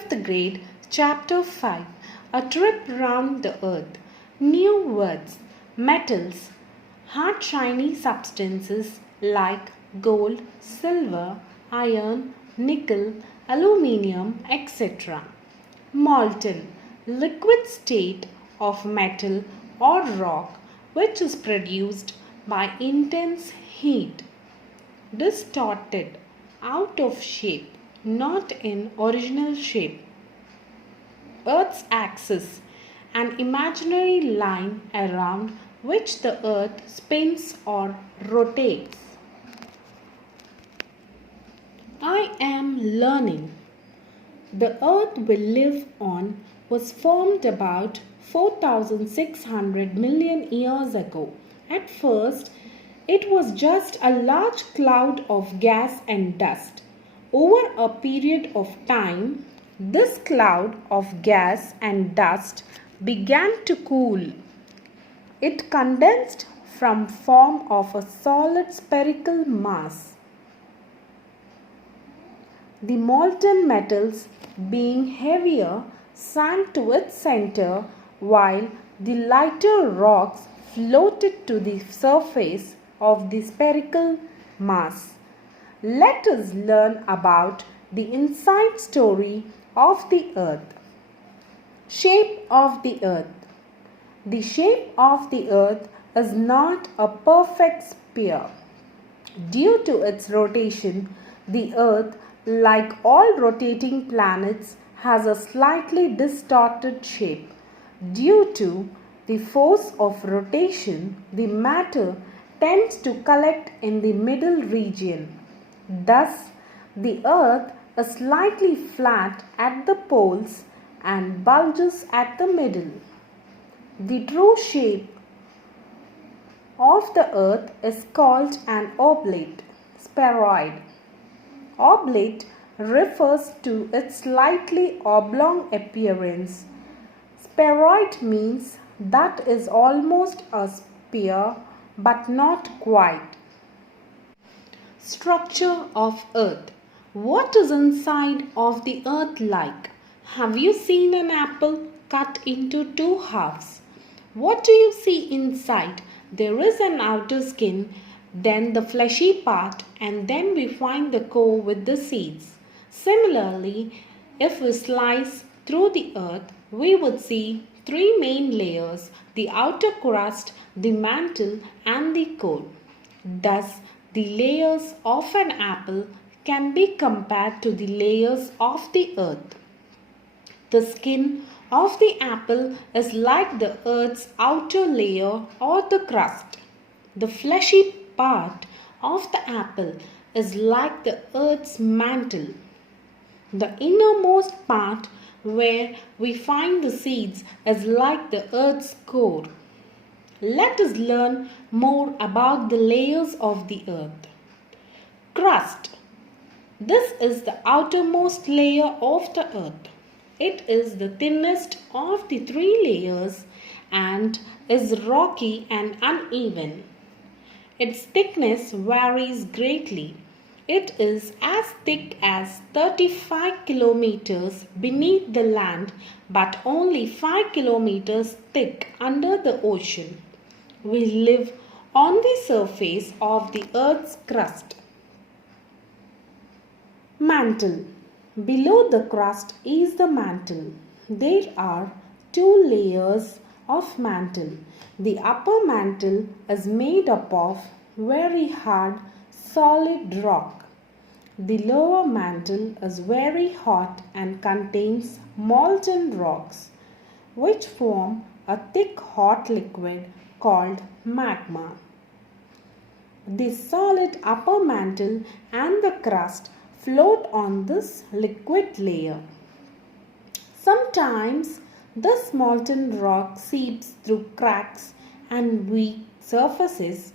5th grade, Chapter 5 A Trip Round the Earth. New words: metals, hard shiny substances like gold, silver, iron, nickel, aluminium, etc. Molten, liquid state of metal or rock which is produced by intense heat. Distorted, out of shape, not in original shape. Earth's axis, an imaginary line around which the earth spins or rotates. I am learning. The earth we live on was formed about 4,600 million years ago. At first, it was just a large cloud of gas and dust. Over a period of time, this cloud of gas and dust began to cool. It condensed from form of a solid spherical mass. The molten metals, being heavier, sank to its center, while the lighter rocks floated to the surface of the spherical mass. Let us learn about the inside story of the earth. Shape of the earth. The shape of the earth is not a perfect sphere. Due to its rotation, the earth, like all rotating planets, has a slightly distorted shape. Due to the force of rotation, the matter tends to collect in the middle region. Thus, the earth is slightly flat at the poles and bulges at the middle. The true shape of the earth is called an oblate, spheroid. Oblate refers to its slightly oblong appearance. Spheroid means that is almost a sphere but not quite. Structure of earth. What is inside of the earth like? Have you seen an apple cut into two halves? What do you see inside? There is an outer skin, then the fleshy part, and then we find the core with the seeds. Similarly, if we slice through the earth, we would see three main layers: the outer crust, the mantle, and the core. Thus, the layers of an apple can be compared to the layers of the earth. The skin of the apple is like the earth's outer layer or the crust. The fleshy part of the apple is like the earth's mantle. The innermost part where we find the seeds is like the earth's core. Let us learn more about the layers of the earth. Crust. This is the outermost layer of the earth. It is the thinnest of the three layers and is rocky and uneven. Its thickness varies greatly. It is as thick as 35 kilometers beneath the land, but only 5 kilometers thick under the ocean. We live on the surface of the earth's crust. Mantle. Below the crust is the mantle. There are two layers of mantle. The upper mantle is made up of very hard, solid rock. The lower mantle is very hot and contains molten rocks, which form a thick hot liquid called magma. The solid upper mantle and the crust float on this liquid layer. Sometimes this molten rock seeps through cracks and weak surfaces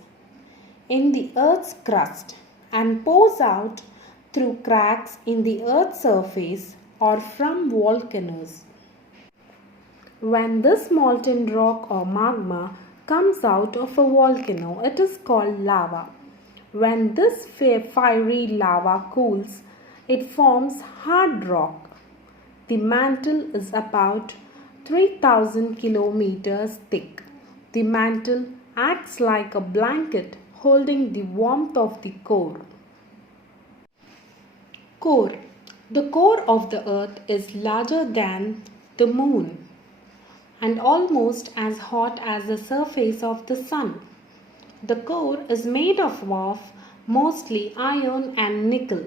in the earth's crust and pours out through cracks in the earth's surface or from volcanoes. When this molten rock or magma comes out of a volcano, it is called lava. When this fiery lava cools, it forms hard rock. The mantle is about 3,000 kilometers thick. The mantle acts like a blanket holding the warmth of the core. Core. The core of the earth is larger than the moon and almost as hot as the surface of the sun. The core is made of mostly iron and nickel.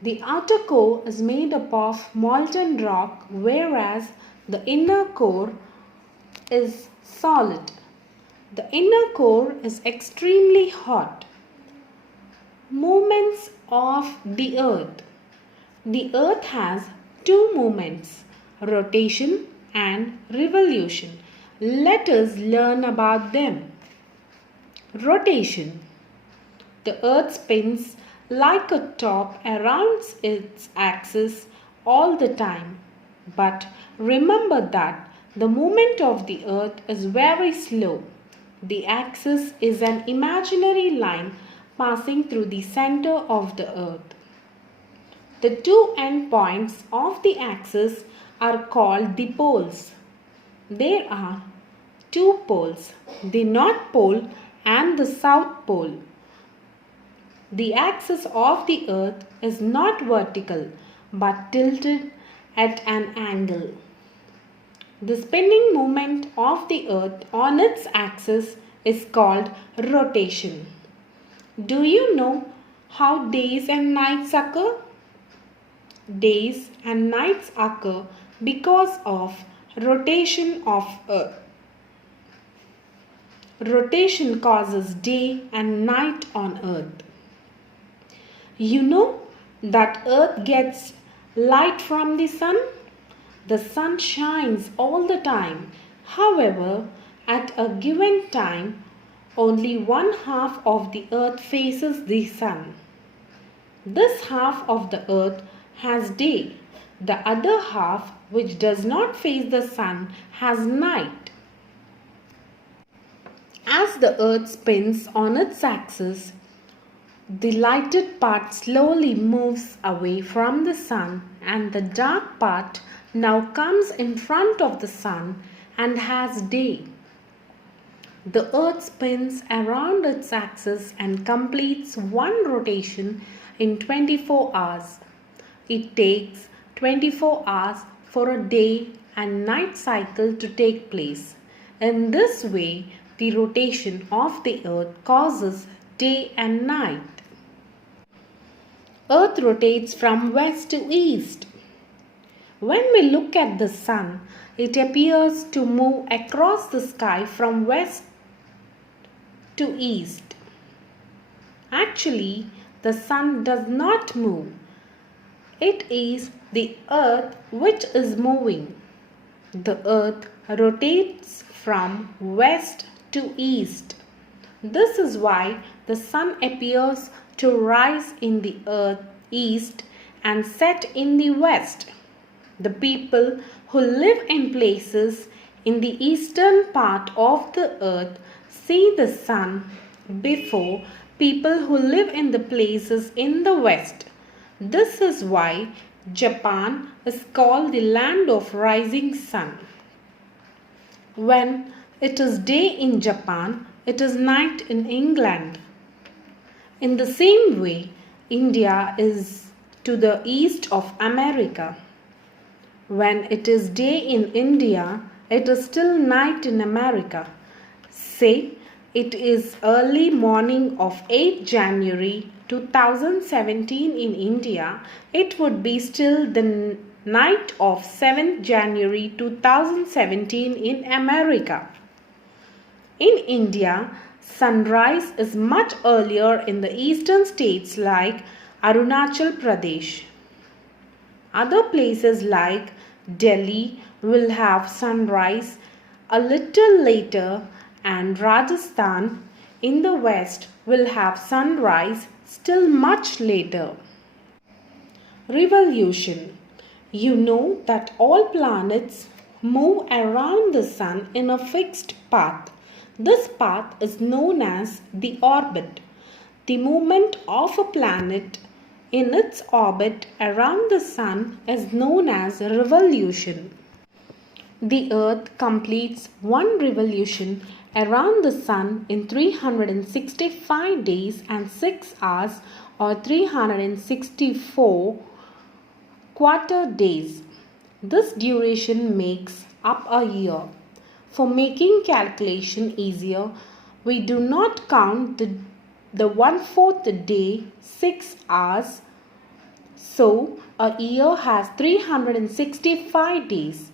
The outer core is made up of molten rock, whereas the inner core is solid. The inner core is extremely hot. Movements of the earth. The earth has two movements, rotation and revolution. Let us learn about them. Rotation. The earth spins like a top around its axis all the time. But remember that the movement of the earth is very slow. The axis is an imaginary line passing through the center of the earth. The two end points of the axis are called the poles. There are two poles, the North Pole and the South Pole. The axis of the earth is not vertical but tilted at an angle. The spinning movement of the earth on its axis is called rotation. Do you know how days and nights occur? Days and nights occur because of rotation of earth. Rotation causes day and night on earth. You know that earth gets light from the sun? The sun shines all the time. However, at a given time, only one half of the earth faces the sun. This half of the earth has day. The other half, which does not face the sun, has night. As the earth spins on its axis, the lighted part slowly moves away from the sun and the dark part now comes in front of the sun and has day. The earth spins around its axis and completes one rotation in 24 hours. It takes 24 hours for a day and night cycle to take place. In this way, the rotation of the earth causes day and night. Earth rotates from west to east. When we look at the sun, it appears to move across the sky from west to east. Actually, the sun does not move. It is the earth which is moving. The earth rotates from west to east. This is why the sun appears to rise in the east and set in the west. The people who live in places in the eastern part of the earth see the sun before people who live in the places in the west. This is why Japan is called the land of rising sun. When it is day in Japan, it is night in England. In the same way, India is to the east of America. When it is day in India, it is still night in America. Say it is early morning of 8 January 2017 in India, it would be still the night of 7th January 2017 in America. In India, sunrise is much earlier in the eastern states like Arunachal Pradesh. Other places like Delhi will have sunrise a little later, and Rajasthan in the west will have sunrise still much later. Revolution. You know that all planets move around the sun in a fixed path. This path is known as the orbit. The movement of a planet in its orbit around the Sun is known as a revolution. The Earth completes one revolution around the Sun in 365 days and 6 hours, or 364 quarter days. This duration makes up a year. For making calculation easier, we do not count the 1/4 day, 6 hours. So, a year has 365 days.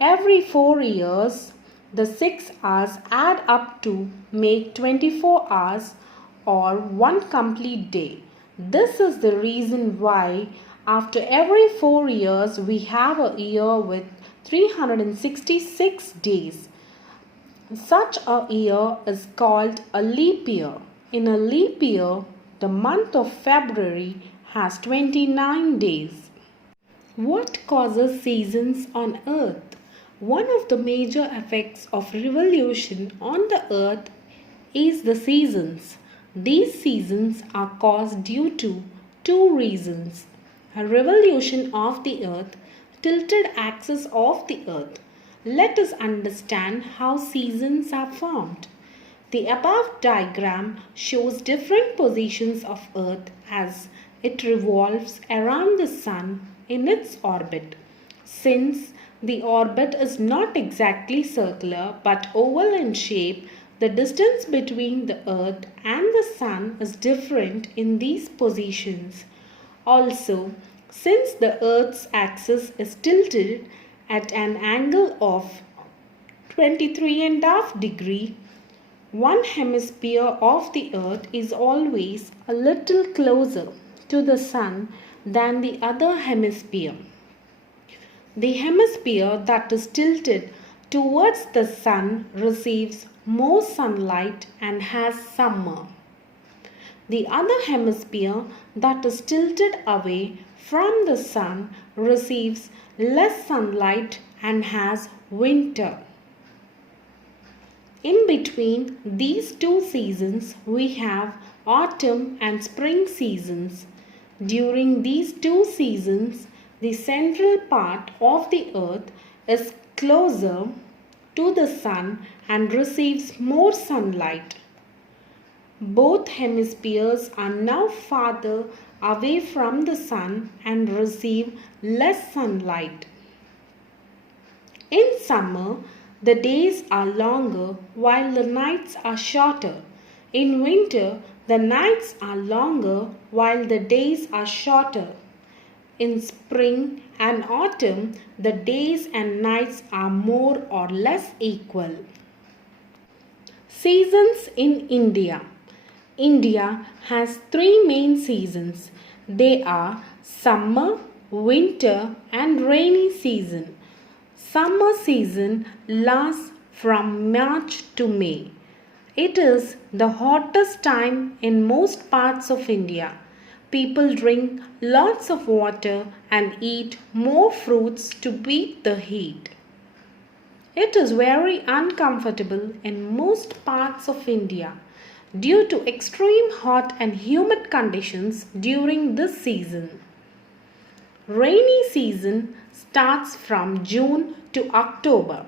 Every 4 years, the 6 hours add up to make 24 hours, or one complete day. This is the reason why after every 4 years we have a year with 366 days. Such a year is called a leap year. In a leap year, the month of February has 29 days. What causes seasons on Earth? One of the major effects of revolution on the Earth is the seasons. These seasons are caused due to two reasons: a revolution of the Earth, tilted axis of the Earth. Let us understand how seasons are formed. The above diagram shows different positions of Earth as it revolves around the Sun in its orbit. Since the orbit is not exactly circular but oval in shape, the distance between the Earth and the Sun is different in these positions. Also, since the Earth's axis is tilted at an angle of 23.5 degrees, one hemisphere of the Earth is always a little closer to the Sun than the other hemisphere. The hemisphere that is tilted towards the Sun receives more sunlight and has summer. The other hemisphere that is tilted away from the Sun receives less sunlight and has winter. In between these two seasons, we have autumn and spring seasons. During these two seasons, the central part of the Earth is closer to the Sun and receives more sunlight. Both hemispheres are now farther away from the Sun and receive less sunlight. In summer, the days are longer while the nights are shorter. In winter, the nights are longer while the days are shorter. In spring and autumn, the days and nights are more or less equal. Seasons in India. India has three main seasons. They are summer, winter, and rainy season. Summer season lasts from March to May. It is the hottest time in most parts of India. People drink lots of water and eat more fruits to beat the heat. It is very uncomfortable in most parts of India due to extreme hot and humid conditions during this season. Rainy season starts from June to October.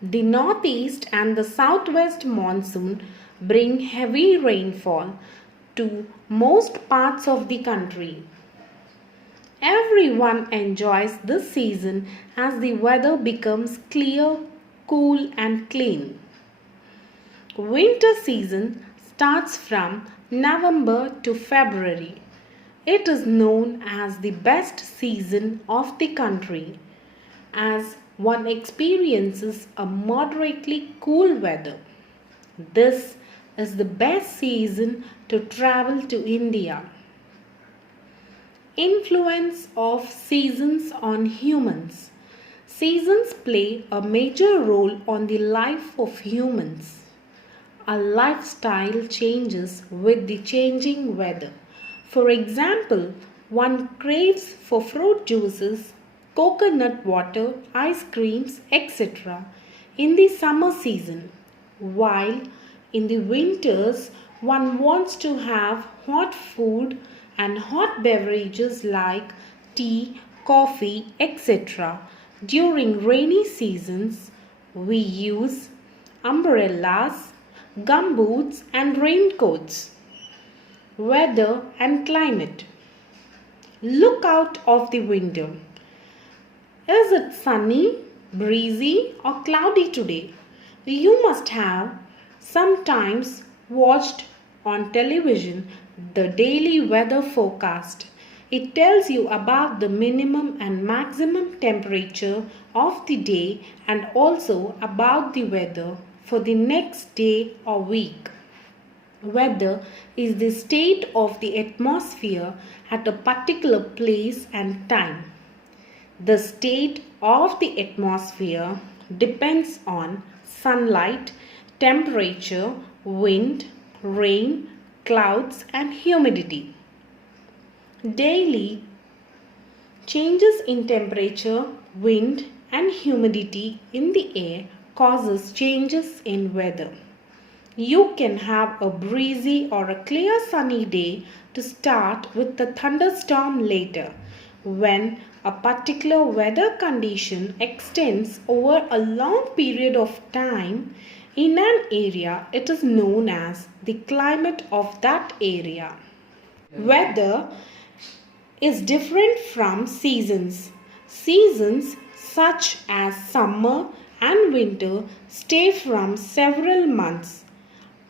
The northeast and the southwest monsoon bring heavy rainfall to most parts of the country. Everyone enjoys this season as the weather becomes clear, cool, and clean. Winter season starts from November to February. It is known as the best season of the country as one experiences a moderately cool weather. This is the best season to travel to India. Influence of seasons on humans. Seasons play a major role on the life of humans. Our lifestyle changes with the changing weather. For example, one craves for fruit juices, coconut water, ice creams, etc. in the summer season, while in the winters one wants to have hot food and hot beverages like tea, coffee, etc. During rainy seasons, we use umbrellas, gumboots, and raincoats. Weather and climate. Look out of the window. Is it sunny, breezy, or cloudy today? You must have sometimes watched on television the daily weather forecast. It tells you about the minimum and maximum temperature of the day and also about the weather for the next day or week. Weather is the state of the atmosphere at a particular place and time. The state of the atmosphere depends on sunlight, temperature, wind, rain, clouds, and humidity. Daily changes in temperature, wind, and humidity in the air causes changes in weather. You can have a breezy or a clear sunny day to start with a thunderstorm later. When a particular weather condition extends over a long period of time in an area, it is known as the climate of that area. Weather is different from seasons. Seasons such as summer and winter stay from several months.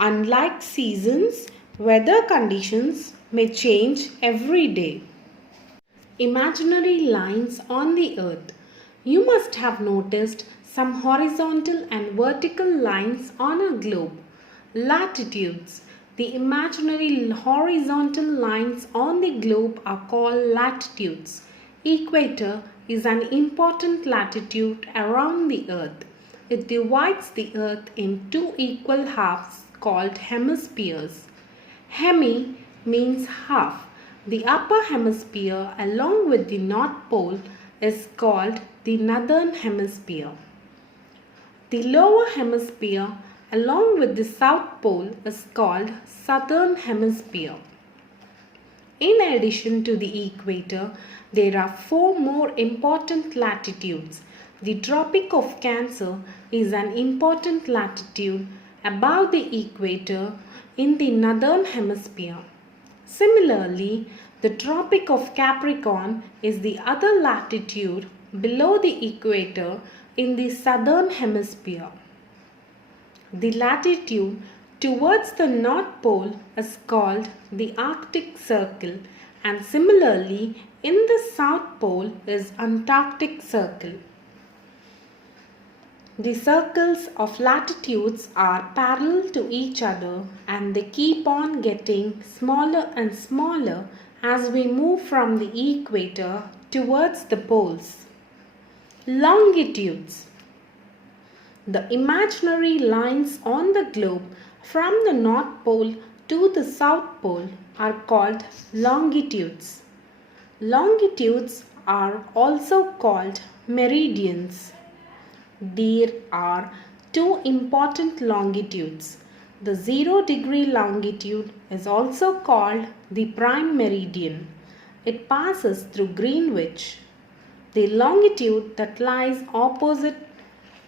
Unlike seasons, weather conditions may change every day. Imaginary lines on the earth. You must have noticed some horizontal and vertical lines on a globe. Latitudes. The imaginary horizontal lines on the globe are called latitudes. Equator is an important latitude around the earth. It divides the earth in two equal halves called hemispheres. Hemi means half. The upper hemisphere along with the North Pole is called the Northern Hemisphere. The lower hemisphere along with the South Pole is called Southern Hemisphere. In addition to the equator, there are four more important latitudes. The Tropic of Cancer is an important latitude above the equator in the Northern Hemisphere. Similarly, the Tropic of Capricorn is the other latitude below the equator in the Southern Hemisphere. The latitude towards the North Pole is called the Arctic Circle, and similarly in the South Pole is Antarctic Circle. The circles of latitudes are parallel to each other and they keep on getting smaller and smaller as we move from the equator towards the poles. Longitudes. The imaginary lines on the globe from the North Pole to the South Pole are called longitudes. Longitudes are also called meridians. There are two important longitudes. The 0-degree longitude is also called the prime meridian. It passes through Greenwich. The longitude that lies opposite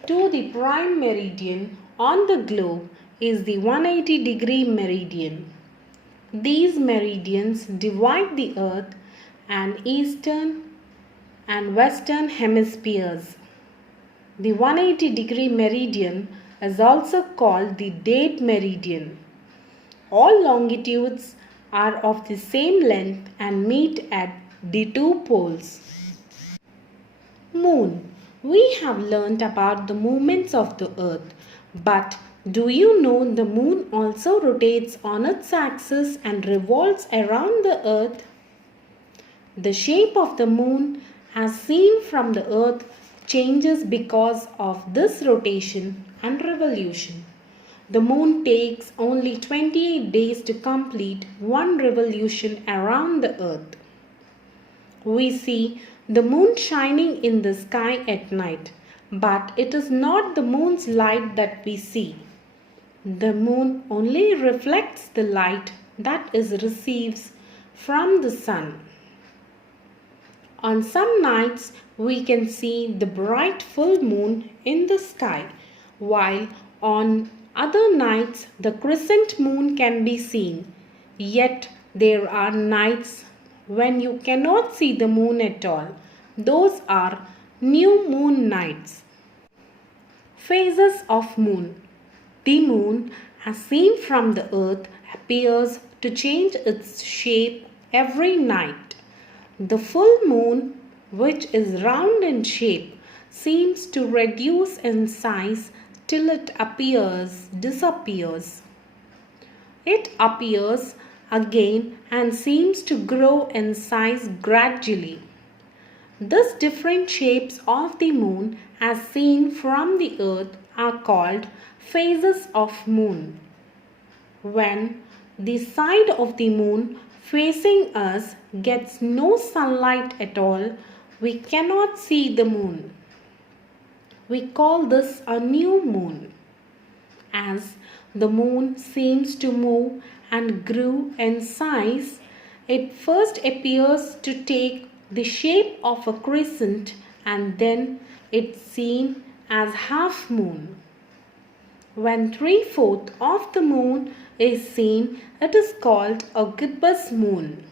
to the prime meridian on the globe is the 180-degree meridian. These meridians divide the earth and eastern and western hemispheres. The 180-degree meridian is also called the date meridian. All longitudes are of the same length and meet at the two poles. Moon. We have learnt about the movements of the earth, but do you know the moon also rotates on its axis and revolves around the earth? The shape of the moon as seen from the earth changes because of this rotation and revolution. The moon takes only 28 days to complete one revolution around the earth. We see the moon shining in the sky at night, but it is not the moon's light that we see. The moon only reflects the light that it receives from the sun. On some nights, we can see the bright full moon in the sky, while on other nights, the crescent moon can be seen. Yet, there are nights when you cannot see the moon at all. Those are new moon nights. Phases of moon. The moon, as seen from the earth, appears to change its shape every night. The full moon, which is round in shape, seems to reduce in size till it disappears. It appears again and seems to grow in size gradually. These different shapes of the moon as seen from the earth are called phases of moon. When the side of the moon facing us gets no sunlight at all, we cannot see the moon. We call this a new moon. As the moon seems to move and grow in size, it first appears to take the shape of a crescent and then it's seen as half moon. When 3/4 of the moon is seen, it is called a gibbous moon.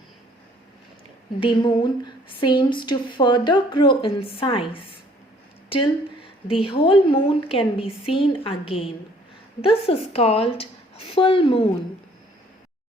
The moon seems to further grow in size till the whole moon can be seen again. This is called full moon.